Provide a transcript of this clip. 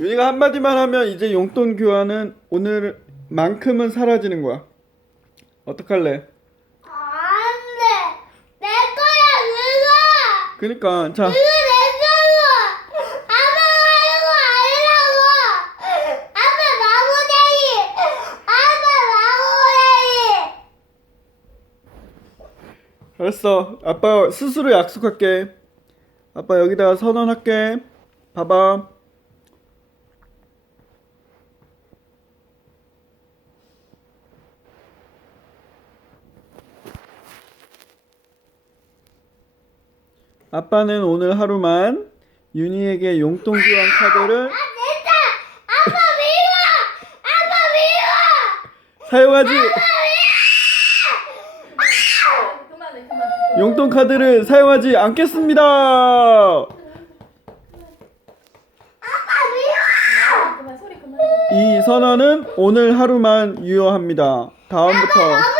윤희가 한마디만 하면 이제 용돈 교환은 오늘만큼은 사라지는 거야. 어떡할래? 안돼 내 거야 그니까 자 그거 내 거고 아빠가 하는 거 아니라고 아빠 마구쟁이 아빠 마구쟁이 알았어. 아빠 스스로 약속할게. 아빠 여기다가 선언할게. 봐봐. 아빠는 오늘 하루만 윤희에게 용돈 교환 카드를 아 아빠 미워 아빠 미워 사용하지 그만해 그만. 용돈 카드를 사용하지 않겠습니다. 아빠 미워 그만 소리 그만. 이 선언은 오늘 하루만 유효합니다. 다음부터 아빠